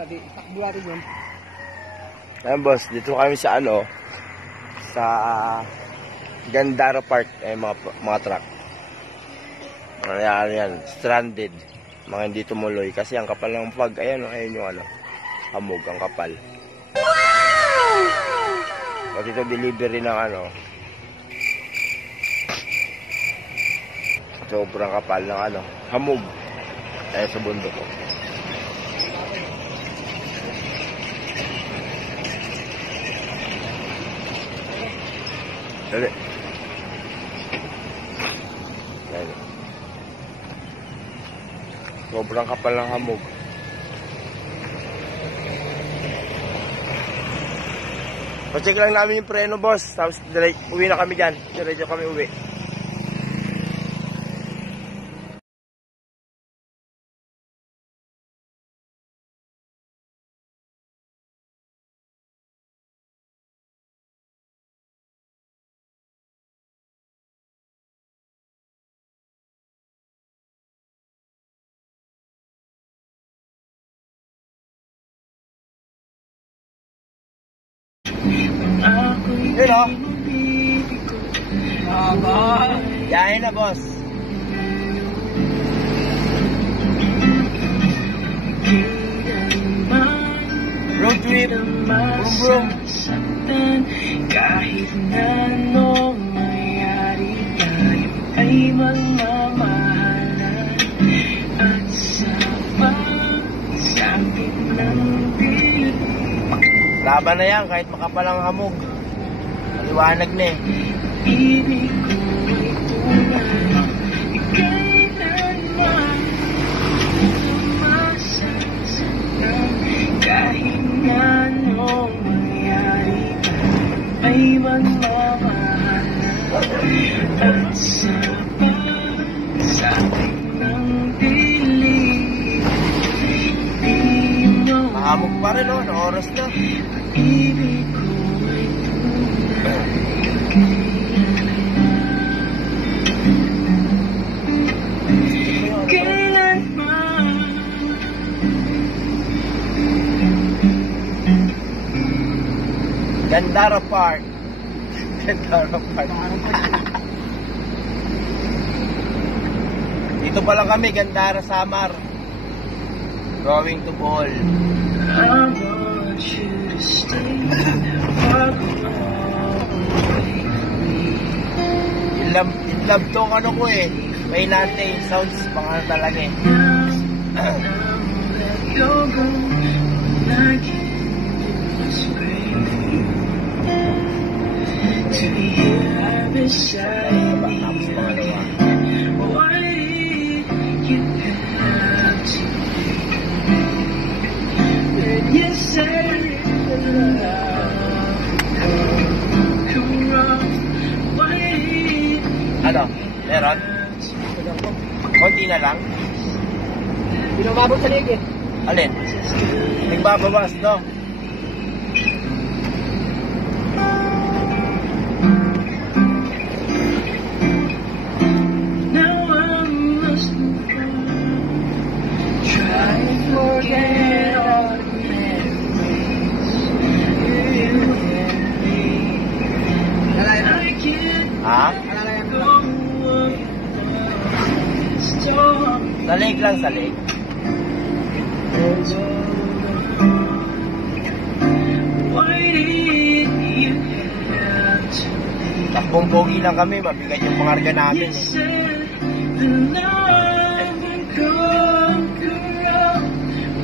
Takbo natin yun. Ayan boss, dito kami sa ano, sa Gandara Park, mga truck. Ayan, yan, stranded. Mga hindi tumuloy kasi ang kapal ng pag, ayan yung ano, hamog, ang kapal. At ito delivery ng ano, sobrang kapal ng ano, hamog. Ayan sa bundok ko. Dali. Ayan. Sobrang kapal ng hamog. Pacheck lang namin yung preno boss. Tapos uwi na kami dyan. Diretso kami uwi. Yun o. Yahin na boss. Road trip. Vroom vroom. Kahit na anong mayari, tayo ay magmamahalan. At sa akin ng dilim. Laban na yan kahit makapalang hamog. Maliwanag na eh. Ibig ko ay tunay, kailanman masasalan. Kahit na anong mangyari, ay magmamahalan. At sa akin ng dilim, Mahamog pa rin o, oras na. ibig ko ay kailanman. Gandara Park. Gandara Park. Dito pala kami, Gandara Samar. Going to Bohol. I want you to stay far away. Inlove tong ano ko eh. May natin sounds pangalan talaga eh. Now that you're gone, I can't do this way. To be here beside me. Why did you have to leave? When you said love come wrong, why did Ano? Meron? Konti na lang? Binababot sa ligid. Alin? Nagbabawas, no? now I must move on. Try and forget all the memories you and me. I can't Ha? go on. Storm Salig lang, salig. is over. Why did you have to leave? Takbong pogi lang kami, mabigat yung pangarga namin. You said the love would conquer all.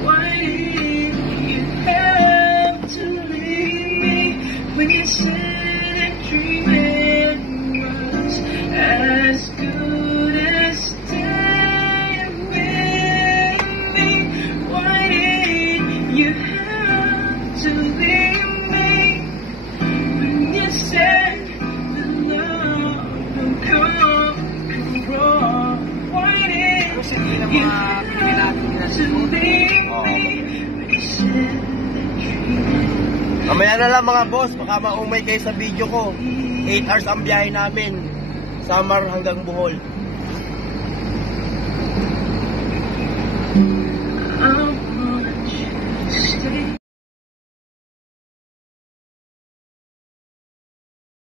Why did you have to leave me when you said that dreaming was as good as staying with me? Why did you have to leave me when you said the love would conquer all? Why did you have to leave me when you said that dreaming? Mamaya na lang mga boss, baka maumay kayo sa video ko. 8 hours ang biyahe namin. Samar hanggang Bohol.